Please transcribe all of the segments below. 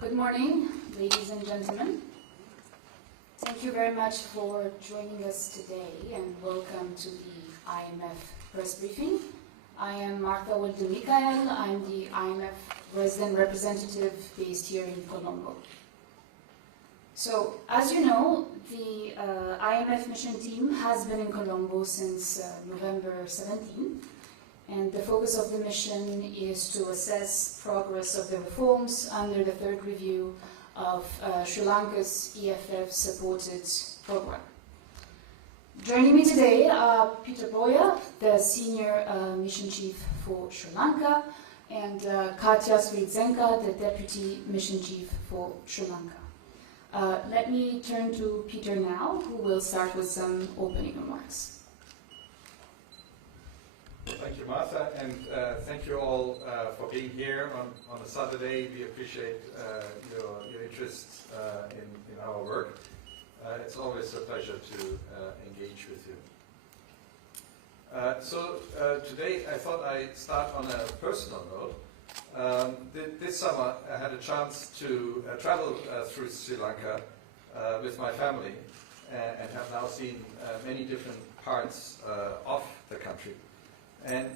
Good morning, ladies and gentlemen. Thank you very much for joining us today and welcome to the IMF press briefing. I am Marta Mikael. I'm the IMF resident representative based here in Colombo. So, as you know, the IMF mission team has been in Colombo since November 17. And the focus of the mission is to assess progress of the reforms under the third review of Sri Lanka's EFF-supported program. Joining me today are Peter Boyer, the Senior Mission Chief for Sri Lanka, and Katja Sridzenka, the Deputy Mission Chief for Sri Lanka. Let me turn to Peter now, who will start with some opening remarks. Thank you, Martha, and thank you all for being here on a Saturday. We appreciate your interest in our work. It's always a pleasure to engage with you. Today I thought I'd start on a personal note. This summer I had a chance to travel through Sri Lanka with my family and have now seen many different parts of the country. And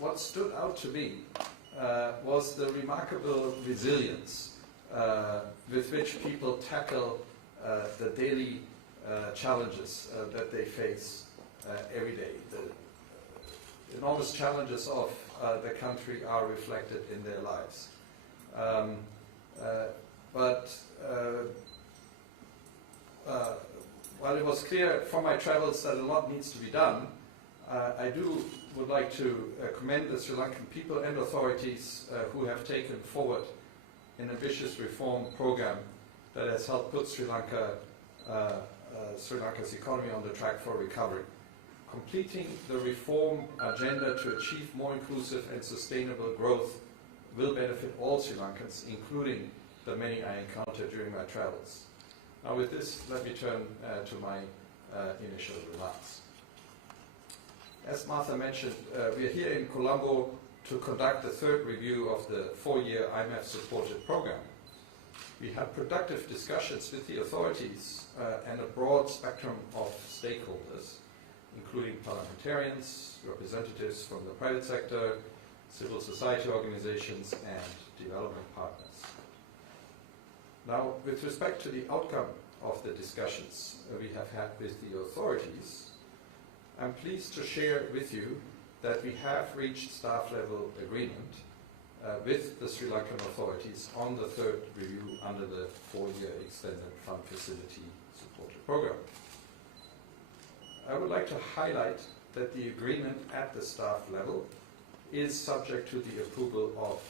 what stood out to me was the remarkable resilience with which people tackle the daily challenges that they face every day. The enormous challenges of the country are reflected in their lives. While it was clear from my travels that a lot needs to be done, I would like to commend the Sri Lankan people and authorities who have taken forward an ambitious reform program that has helped put Sri Lanka's economy on the track for recovery. Completing the reform agenda to achieve more inclusive and sustainable growth will benefit all Sri Lankans, including the many I encountered during my travels. Now with this, let me turn to my initial remarks. As Martha mentioned, we are here in Colombo to conduct the third review of the 4-year IMF-supported program. We had productive discussions with the authorities and a broad spectrum of stakeholders, including parliamentarians, representatives from the private sector, civil society organizations, and development partners. Now, with respect to the outcome of the discussions we have had with the authorities, I'm pleased to share with you that we have reached staff-level agreement with the Sri Lankan authorities on the third review under the 4-year Extended Fund Facility supported program. I would like to highlight that the agreement at the staff level is subject to the approval of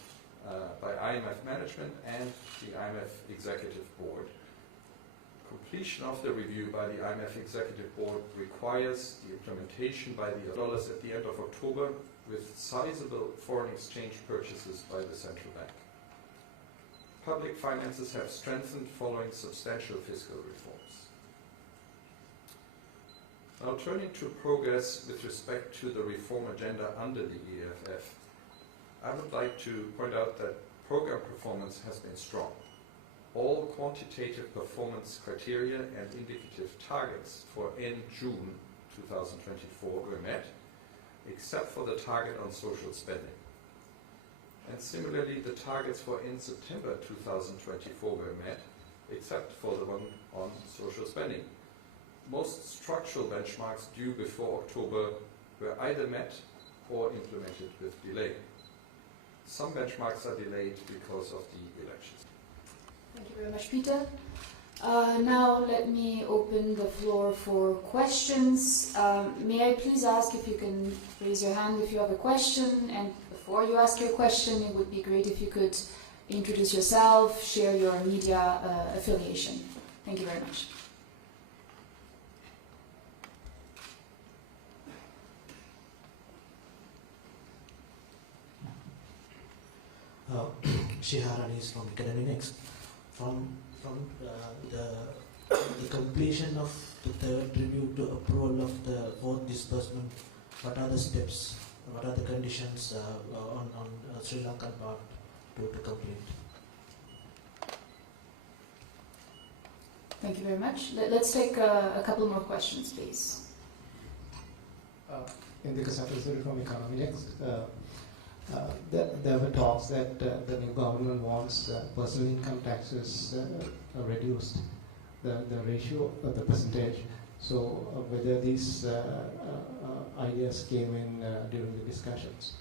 by IMF management and the IMF Executive Board. Completion of the review by the IMF Executive Board requires the implementation by the dollars at the end of October with sizable foreign exchange purchases by the central bank. Public finances have strengthened following substantial fiscal reforms. Now turning to progress with respect to the reform agenda under the EFF, I would like to point out that program performance has been strong. All quantitative performance criteria and indicative targets for end June 2024 were met, except for the target on social spending. And similarly, the targets for end September 2024 were met, except for the one on social spending. Most structural benchmarks due before October were either met or implemented with delay. Some benchmarks are delayed because of the elections. Thank you very much, Peter. Now let me open the floor for questions. May I please ask if you can raise your hand if you have a question, and before you ask your question, it would be great if you could introduce yourself, share your media affiliation. Thank you very much. Shiharani is from Academics. From the completion of the third review to approval of the fourth disbursement, what are the steps, what are the conditions on Sri Lankan part to complete? Thank you very much. Let's take a couple more questions, please. In the consultancy reform economics, there were talks that the new government wants personal income taxes reduced, the ratio of the percentage. So whether these ideas came in during the discussions.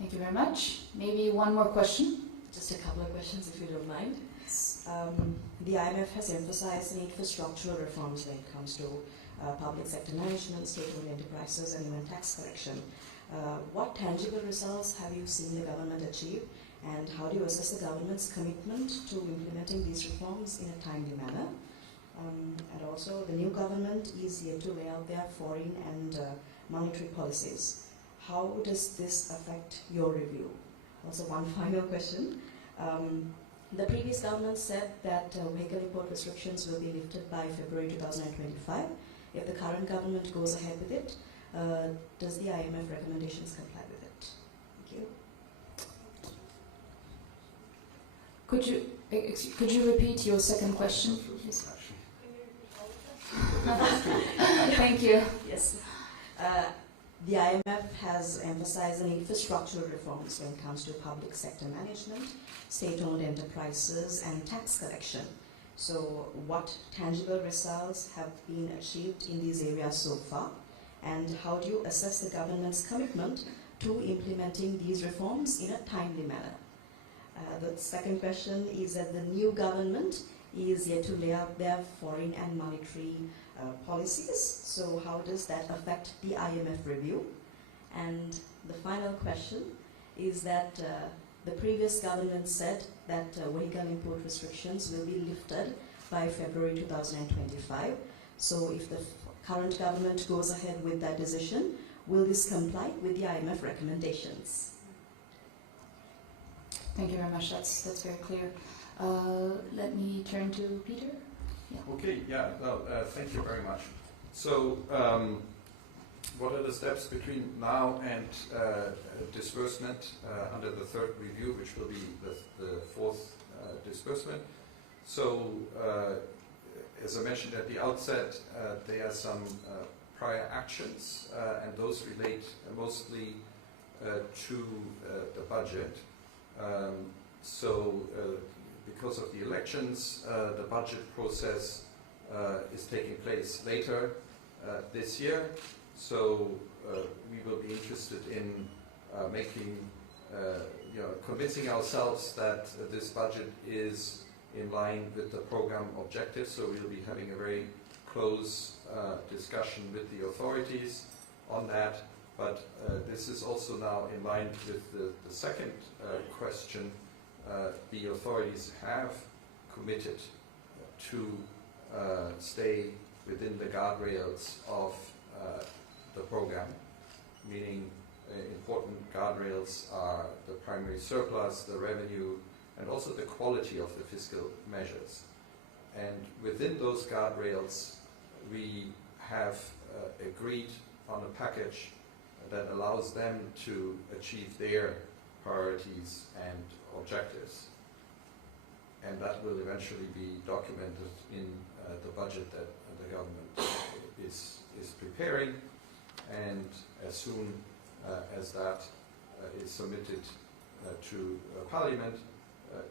Thank you very much. Maybe one more question? Just a couple of questions, if you don't mind. The IMF has emphasized the need for structural reforms when it comes to public sector management, state-owned enterprises, and even tax collection. What tangible results have you seen the government achieve, and how do you assess the government's commitment to implementing these reforms in a timely manner? And also, the new government is yet to lay out their foreign and monetary policies. How does this affect your review? Also, one final question. The previous government said that vehicle import restrictions will be lifted by February 2025. If the current government goes ahead with it, does the IMF recommendations comply with it? Thank you. Could you repeat your second question, please? Thank you. Yes. The IMF has emphasized the need for structural reforms when it comes to public sector management, state-owned enterprises, and tax collection. So what tangible results have been achieved in these areas so far? And how do you assess the government's commitment to implementing these reforms in a timely manner? The second question is that the new government is yet to lay out their foreign and monetary policies. So how does that affect the IMF review? And the final question is that the previous government said that vehicle import restrictions will be lifted by February 2025. So if the current government goes ahead with that decision, will this comply with the IMF recommendations? Thank you very much. That's very clear. Let me turn to Peter. Yeah. Okay, thank you very much. So, what are the steps between now and disbursement under the third review, which will be the fourth disbursement? So, as I mentioned at the outset, there are some prior actions, and those relate mostly to the budget. Because of the elections, the budget process is taking place later this year. So we will be interested in convincing ourselves that this budget is in line with the program objectives. So we'll be having a very close discussion with the authorities on that. But this is also now in line with the second question. The authorities have committed to stay within the guardrails of the program, meaning important guardrails are the primary surplus, the revenue, and also the quality of the fiscal measures. And within those guardrails, we have agreed on a package that allows them to achieve their priorities and objectives. And that will eventually be documented in the budget that the government is preparing. And as soon as that is submitted to Parliament,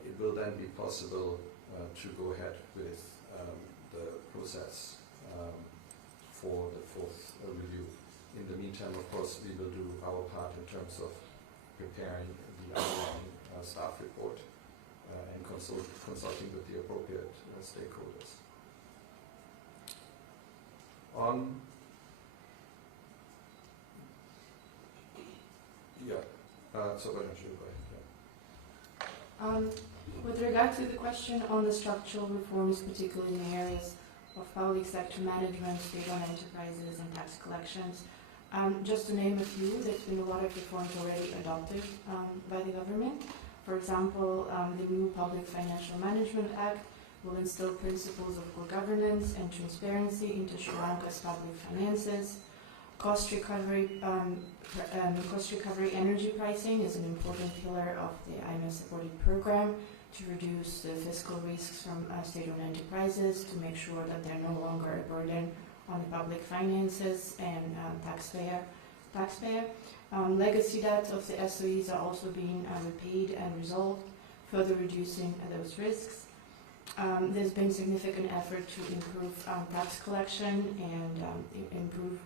it will then be possible to go ahead with the process for the fourth review. In the meantime, of course, we will do our part in terms of preparing the underlying staff report and consulting with the appropriate stakeholders. So why don't you go ahead? With regard to the question on the structural reforms, particularly in the areas of public sector management, state-owned enterprises, and tax collections, just to name a few, there's been a lot of reforms already adopted by the government. For example, the new Public Financial Management Act will instill principles of good governance and transparency into Sri Lanka's public finances. Cost recovery energy pricing is an important pillar of the IMF-supported program to reduce the fiscal risks from state-owned enterprises, to make sure that they're no longer a burden on the public finances and taxpayer. Legacy debt of the SOEs are also being repaid and resolved, further reducing those risks. There's been significant effort to improve tax collection and improve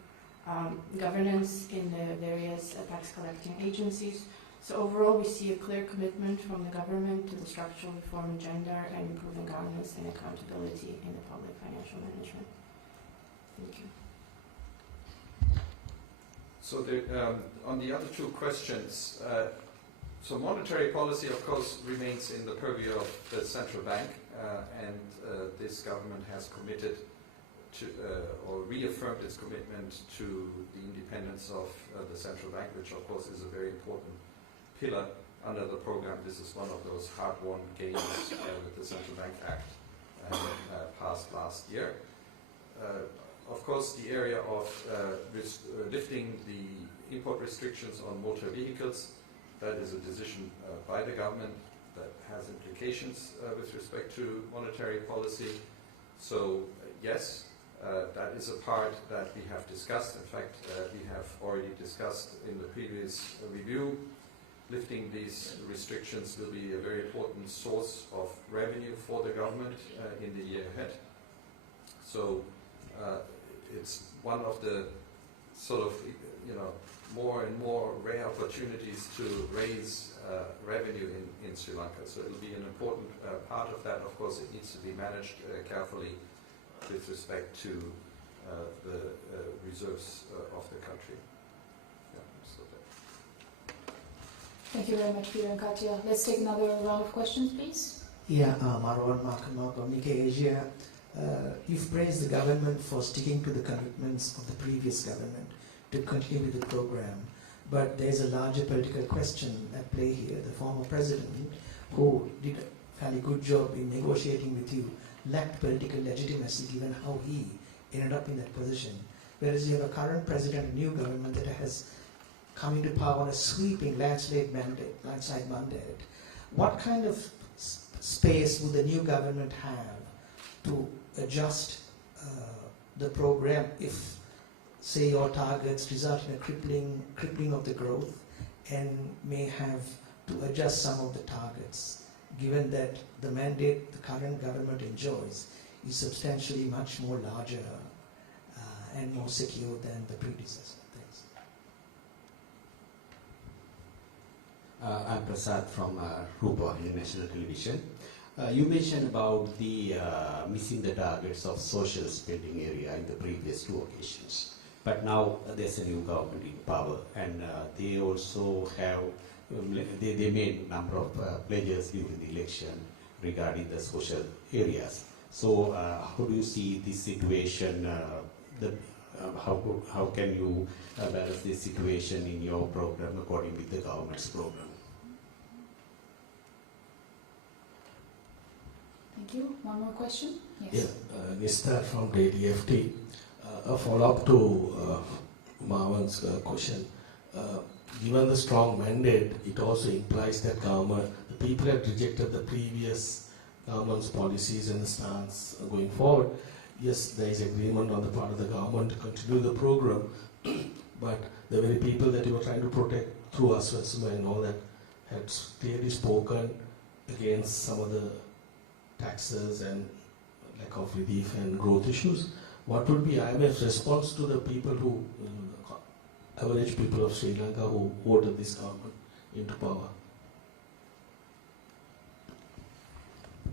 governance in the various tax collecting agencies. So overall, we see a clear commitment from the government to the structural reform agenda and improving governance and accountability in the public financial management. Thank you. So on the other two questions, so monetary policy, of course, remains in the purview of the central bank, and this government has committed to, or reaffirmed its commitment to the independence of the central bank, which of course is a very important pillar under the program. This is one of those hard-won gains with the Central Bank Act passed last year. Of course, the area of lifting the import restrictions on motor vehicles, that is a decision by the government that has implications with respect to monetary policy. So yes, that is a part that we have discussed. In fact, we have already discussed in the previous review. Lifting these restrictions will be a very important source of revenue for the government in the year ahead. So it's one of the sort of, more and more rare opportunities to raise revenue in Sri Lanka. So it will be an important part of that. Of course, it needs to be managed carefully with respect to the reserves of the country. Thank you very much, Peter and Katya. Let's take another round of questions, please. Yeah, Marwan Markamak of Nikkei Asia. You've praised the government for sticking to the commitments of the previous government to continue with the program. But there's a larger political question at play here. The former president, who did a fairly good job in negotiating with you, lacked political legitimacy given how he ended up in that position. Whereas you have a current president, a new government that has come into power on a sweeping landslide mandate. What kind of space would the new government have to adjust the program if, say, your targets result in a crippling of the growth, and may have to adjust some of the targets, given that the mandate the current government enjoys is substantially much more larger and more secure than the predecessor? Thanks. I'm Prasad from Rupawahini National Television. You mentioned about the missing the targets of social spending area in the previous two occasions. But now there's a new government in power, and they also have, they made a number of pledges during the election regarding the social areas. So how do you see this situation? How can you balance this situation in your program according with the government's program? Thank you. One more question? Yes. Yeah, Nistar from Daily FT. A follow-up to Marwan's question. Given the strong mandate, it also implies that the people have rejected the previous government's policies and stance going forward. Yes, there is agreement on the part of the government to continue the program, but the very people that you were trying to protect through Aswasuma and all that had clearly spoken against some of the taxes and lack of relief and growth issues. What would be IMF's response to the people who, average people of Sri Lanka who voted this government into power?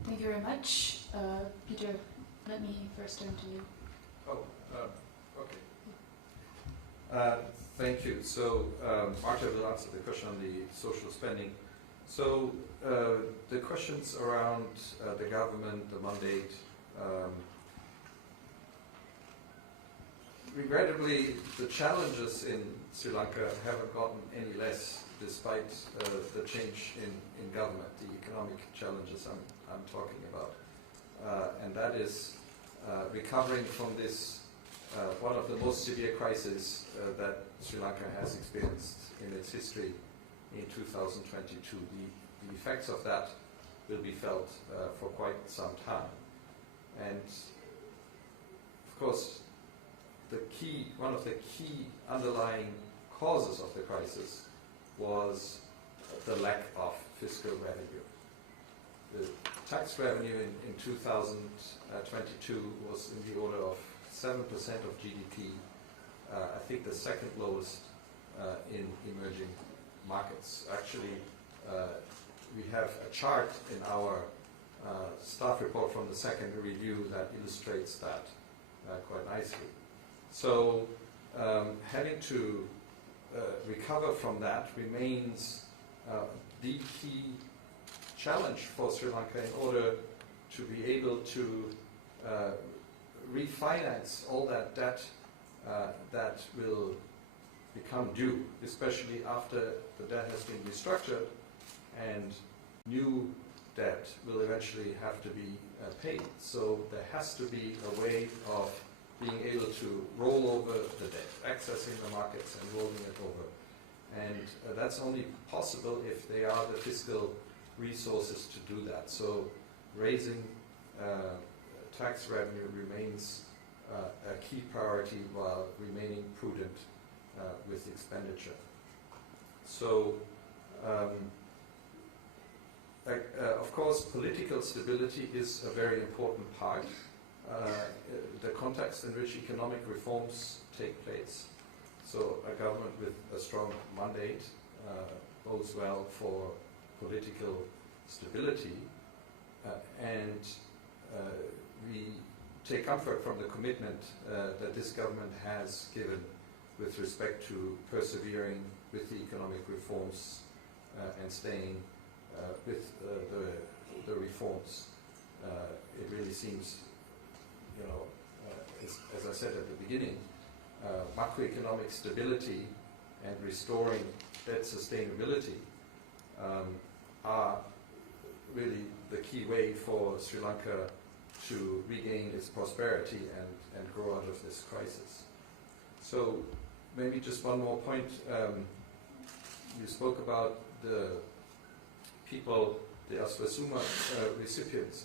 Thank you very much. Peter, let me first turn to you. Okay. Thank you. So Marta will answer the question on the social spending. So the questions around the government, the mandate, regrettably, the challenges in Sri Lanka haven't gotten any less despite the change in government, the economic challenges I'm talking about. And that is recovering from this one of the most severe crises that Sri Lanka has experienced in its history in 2022. The effects of that will be felt for quite some time. And of course, one of the key underlying causes of the crisis was the lack of fiscal revenue. The tax revenue in 2022 was in the order of 7% of GDP, I think the second lowest in emerging markets. Actually, we have a chart in our staff report from the second review that illustrates that quite nicely. So having to recover from that remains the key challenge for Sri Lanka in order to be able to refinance all that debt that will become due, especially after the debt has been restructured and new debt will eventually have to be paid. So there has to be a way of being able to roll over the debt, accessing the markets and rolling it over. And that's only possible if there are the fiscal resources to do that. So raising tax revenue remains a key priority while remaining prudent with expenditure. So, of course, political stability is a very important part. The context in which economic reforms take place. So a government with a strong mandate bodes well for political stability, and we take comfort from the commitment that this government has given with respect to persevering with the economic reforms and staying with the reforms. It really seems, as I said at the beginning, macroeconomic stability and restoring debt sustainability are really the key way for Sri Lanka to regain its prosperity and grow out of this crisis. So maybe just one more point. You spoke about the people, the Aswasuma recipients.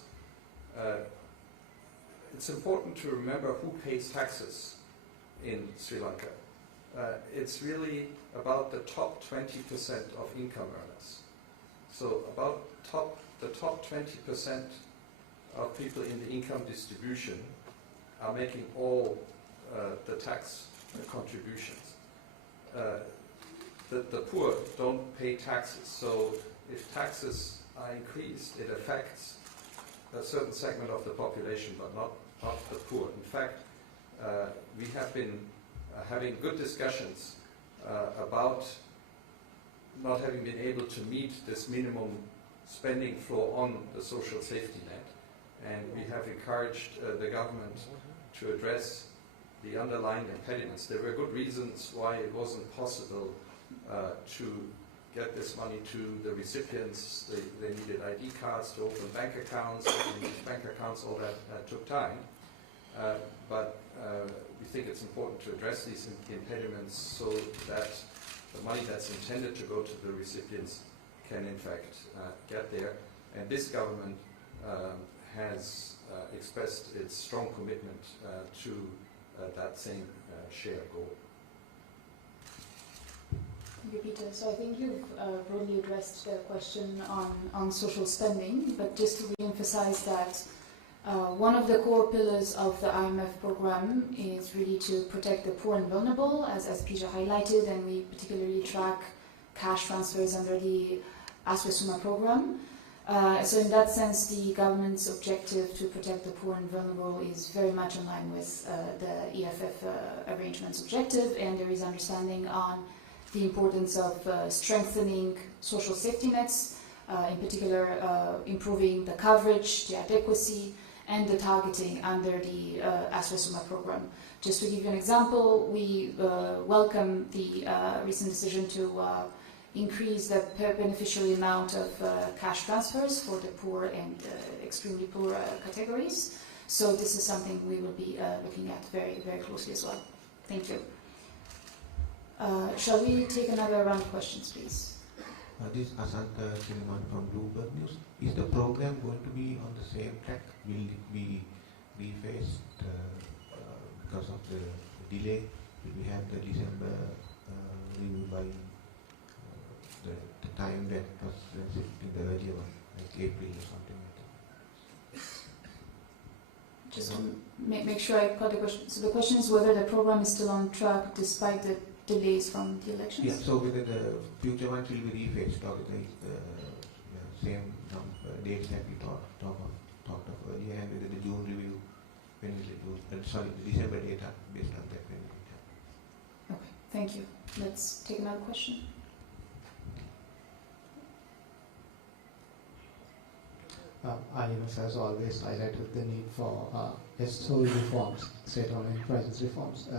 It's important to remember who pays taxes in Sri Lanka. It's really about the top 20% of income earners. So about the top 20% of people in the income distribution are making all the tax contributions. The poor don't pay taxes, so if taxes are increased, it affects a certain segment of the population, but not the poor. In fact, we have been having good discussions about not having been able to meet this minimum spending floor on the social safety net. And we have encouraged the government to address the underlying impediments. There were good reasons why it wasn't possible to get this money to the recipients. They needed ID cards to open bank accounts, all that took time. But we think it's important to address these impediments so that the money that's intended to go to the recipients can in fact get there. And this government has expressed its strong commitment to that same shared goal. Thank you, Peter. So I think you've broadly addressed the question on social spending, but just to re-emphasize that one of the core pillars of the IMF program is really to protect the poor and vulnerable, as Peter highlighted, and we particularly track cash transfers under the Aswasuma program. So in that sense, the government's objective to protect the poor and vulnerable is very much in line with the EFF arrangement's objective, and there is understanding on the importance of strengthening social safety nets, in particular improving the coverage, the adequacy, and the targeting under the Aswasuma program. Just to give you an example, we welcome the recent decision to increase the per beneficiary amount of cash transfers for the poor and extremely poor categories. So this is something we will be looking at very, very closely as well. Thank you. Shall we take another round of questions, please? This is Asanta Silman from Bloomberg News. Is the program going to be on the same track? Will it be rephased because of the delay? Will we have the December review by the time that was set in the earlier one, like April or something like that? Just to make sure I got the question. So the question is whether the program is still on track despite the delays from the elections? Yeah, so whether the future ones will be rephased or whether it's the same dates that we talked of earlier, and whether the June review, when will it do? The December data based on that, when will it happen? Okay, thank you. Let's take another question. IMF has always highlighted the need for SOE reforms, state-owned enterprises reforms.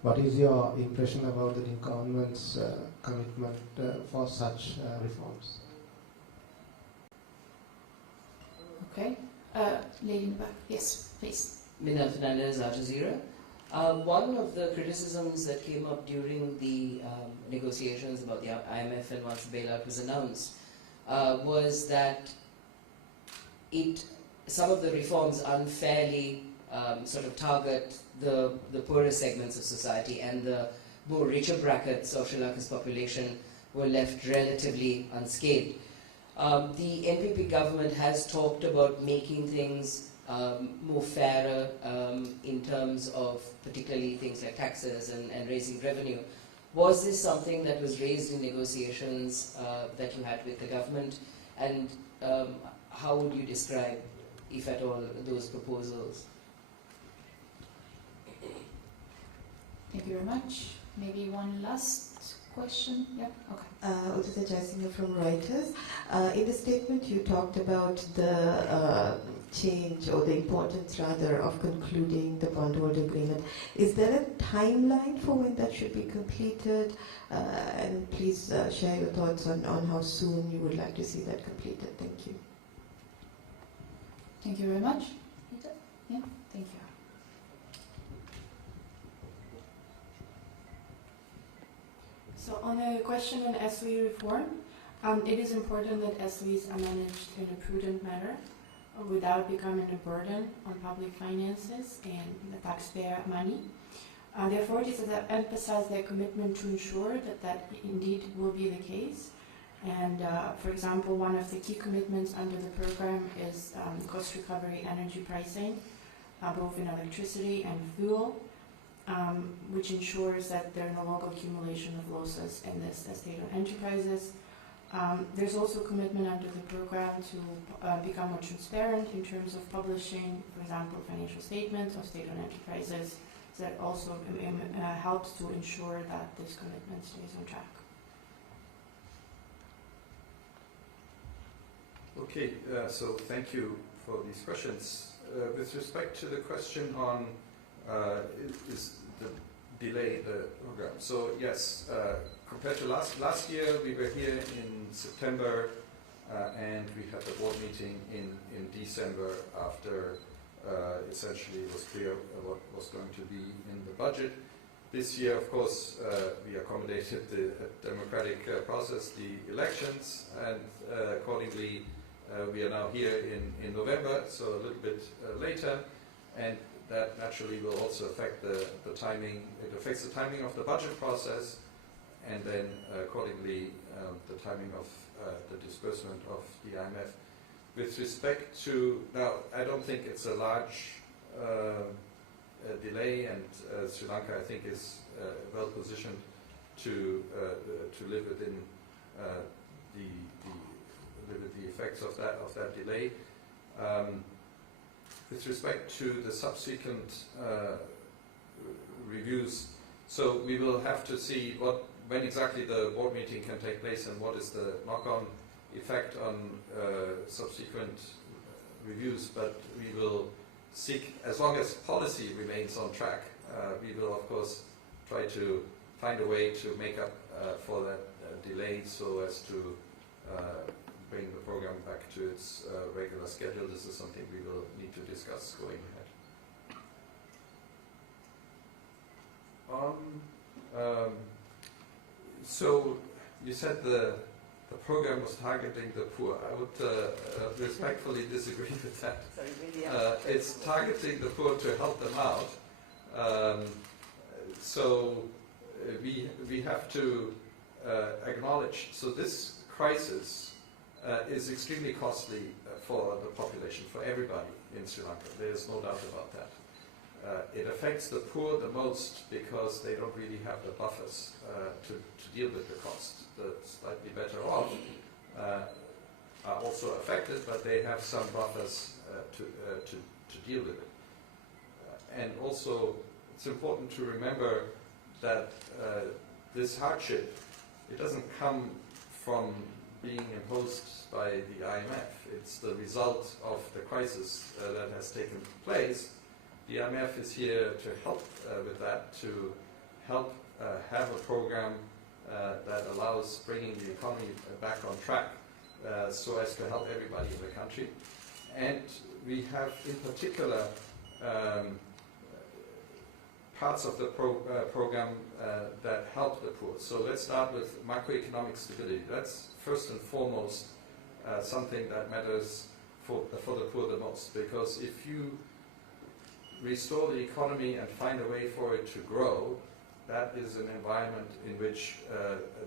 What is your impression about the new government's commitment for such reforms? Okay. Lady in the back. Yes, please. Minal Fernandez, Al Jazeera. One of the criticisms that came up during the negotiations about the IMF and once the bailout was announced was that some of the reforms unfairly sort of target the poorer segments of society, and the more richer brackets of Sri Lanka's population were left relatively unscathed. The NPP government has talked about making things more fairer in terms of particularly things like taxes and raising revenue. Was this something that was raised in negotiations that you had with the government, and how would you describe, if at all, those proposals? Thank you very much. Maybe one last question? Yeah, okay. Udita Jaisingh from Reuters. In the statement you talked about the change, or the importance rather, of concluding the bondholder agreement. Is there a timeline for when that should be completed? And please share your thoughts on how soon you would like to see that completed. Thank you. Thank you very much. Yeah, thank you. So on the question on SOE reform, it is important that SOEs are managed in a prudent manner without becoming a burden on public finances and the taxpayer money. The authorities have emphasized their commitment to ensure that indeed will be the case. And for example, one of the key commitments under the program is cost recovery energy pricing, both in electricity and fuel, which ensures that there are no longer accumulation of losses in the state-owned enterprises. There's also commitment under the program to become more transparent in terms of publishing, for example, financial statements of state-owned enterprises. So that also helps to ensure that this commitment stays on track. Okay, so thank you for these questions. With respect to the question on is the delay the program. So yes, compared to last year, we were here in September, and we had the board meeting in December after essentially it was clear what was going to be in the budget. This year, of course, we accommodated the democratic process, the elections, and accordingly, we are now here in November, so a little bit later, and that naturally will also affect the timing. It affects the timing of the budget process, and then accordingly the timing of the disbursement of the IMF. With respect to, now I don't think it's a large delay, and Sri Lanka I think is well positioned to live within the effects of that delay. With respect to the subsequent reviews, so we will have to see when exactly the board meeting can take place and what is the knock-on effect on subsequent reviews, but we will seek, as long as policy remains on track, we will of course try to find a way to make up for that delay so as to bring the program back to into its regular schedule. This is something we will need to discuss going ahead. So you said the program was targeting the poor. I would respectfully disagree with that. Sorry, really, It's targeting the poor to help them out. So we have to acknowledge. So this crisis is extremely costly for the population, for everybody in Sri Lanka. There's no doubt about that. It affects the poor the most because they don't really have the buffers to deal with the cost. The slightly better off are also affected, but they have some buffers to deal with it. And also, it's important to remember that this hardship, it doesn't come from being imposed by the IMF. It's the result of the crisis that has taken place. The IMF is here to help with that, to help have a program that allows bringing the economy back on track so as to help everybody in the country. And we have in particular parts of the program that help the poor. So let's start with macroeconomic stability. That's first and foremost something that matters for the poor the most, because if you restore the economy and find a way for it to grow, that is an environment in which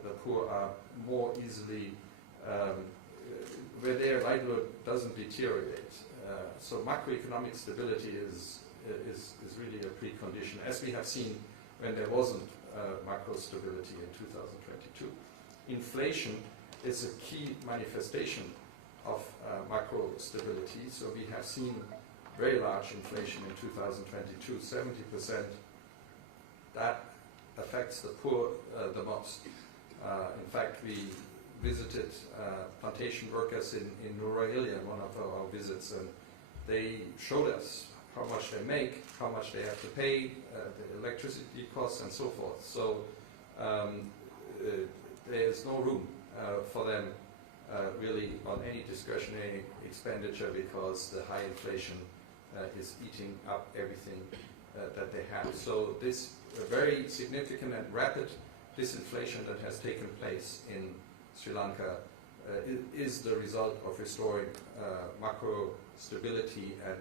the poor are more easily, where their livelihood doesn't deteriorate. So macroeconomic stability is really a precondition, as we have seen when there wasn't macro stability in 2022. Inflation is a key manifestation of macro stability. So we have seen very large inflation in 2022, 70%. That affects the poor the most. In fact, we visited plantation workers in Nuraili in one of our visits, and they showed us how much they make, how much they have to pay, the electricity costs, and so forth. So there is no room for them really on any discretionary expenditure, because the high inflation is eating up everything that they have. So this very significant and rapid disinflation that has taken place in Sri Lanka is the result of restoring macro stability and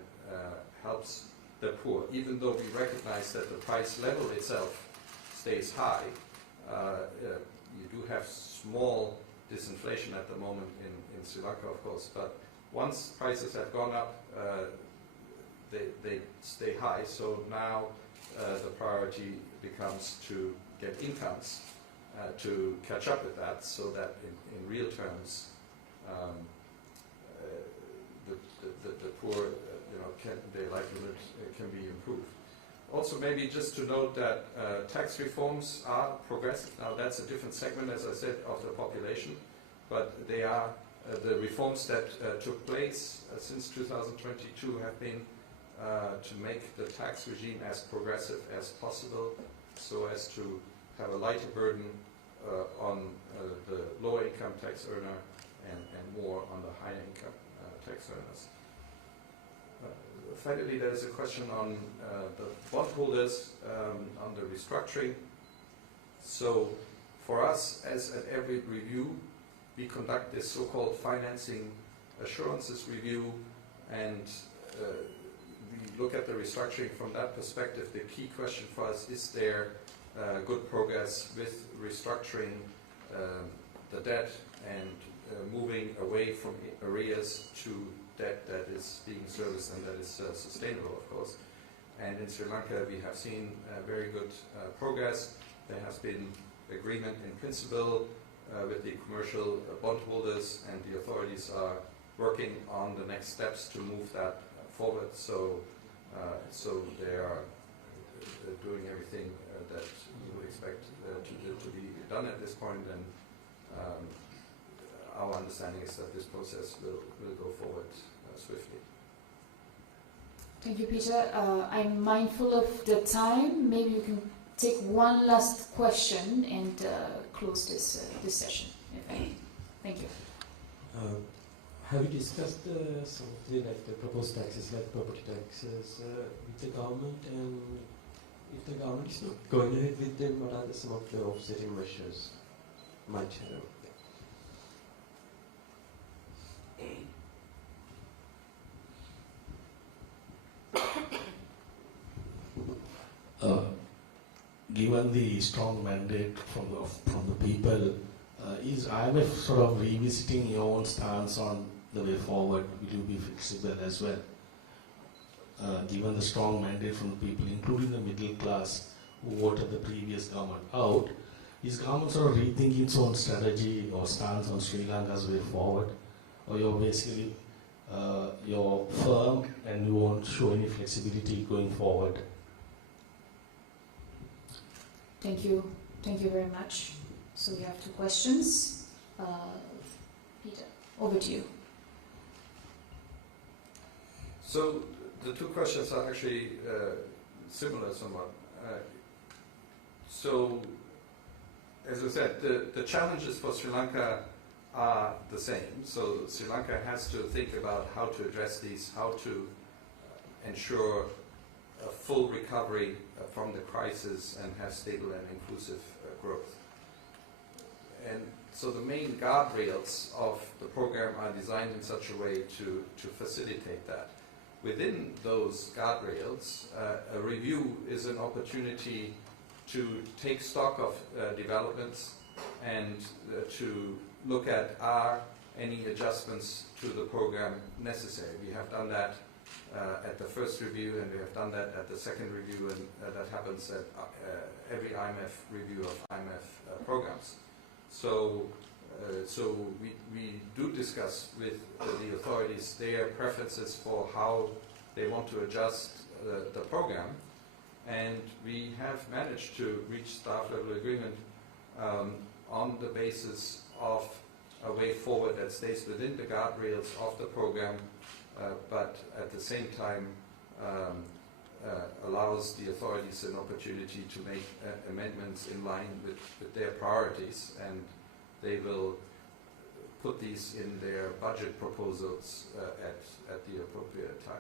helps the poor. Even though we recognize that the price level itself stays high, you do have small disinflation at the moment in Sri Lanka, of course, but once prices have gone up, they stay high. So now the priority becomes to get incomes to catch up with that, so that in real terms the poor, their livelihood can be improved. Also, maybe just to note that tax reforms are progressive. Now, that's a different segment, as I said, of the population, but they are the reforms that took place since 2022 have been to make the tax regime as progressive as possible, so as to have a lighter burden on the lower income tax earner and more on the higher income tax earners. Finally, there is a question on the bondholders, on the restructuring. So for us, as at every review, we conduct this so-called financing assurances review, and we look at the restructuring from that perspective. The key question for us is there good progress with restructuring the debt and moving away from arrears to debt that is being serviced and that is sustainable, of course. And in Sri Lanka, we have seen very good progress. There has been agreement in principle with the commercial bondholders, and the authorities are working on the next steps to move that forward. So they are doing everything that you would expect to be done at this point, and our understanding is that this process will go forward swiftly. Thank you, Peter. I'm mindful of the time. Maybe you can take one last question and close this session, if any. Thank you. have you discussed some of the proposed taxes like property taxes with the government, and if the government is not going ahead with them, what are some of the offsetting measures might have? Given the strong mandate from the people, is IMF sort of revisiting your own stance on the way forward? Will you be flexible as well? Given the strong mandate from the people, including the middle class who voted the previous government out, is government sort of rethinking its own strategy or stance on Sri Lanka's way forward? Or you're basically you're firm and you won't show any flexibility going forward? Thank you. Thank you very much. So we have two questions. Peter, over to you. So the two questions are actually similar somewhat. So, as I said, the challenges for Sri Lanka are the same. So Sri Lanka has to think about how to address these, how to ensure a full recovery from the crisis and have stable and inclusive growth. And so the main guardrails of the program are designed in such a way to facilitate that. Within those guardrails, a review is an opportunity to take stock of developments and to look at are any adjustments to the program necessary. We have done that at the first review, and we have done that at the second review, and that happens at every IMF review of IMF programs. So we do discuss with the authorities their preferences for how they want to adjust the program, and we have managed to reach staff level agreement on the basis of a way forward that stays within the guardrails of the program, but at the same time allows the authorities an opportunity to make amendments in line with their priorities, and they will put these in their budget proposals at the appropriate time.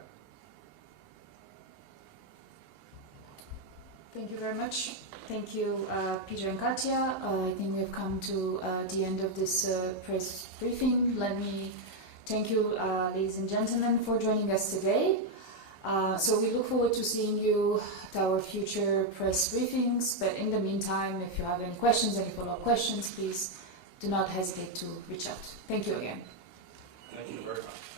Thank you very much. Thank you, Peter and Katja. I think we've come to the end of this press briefing. Let me thank you, ladies and gentlemen, for joining us today. So we look forward to seeing you at our future press briefings. But in the meantime, if you have any questions, any follow-up questions, please do not hesitate to reach out. Thank you again. Thank you very much.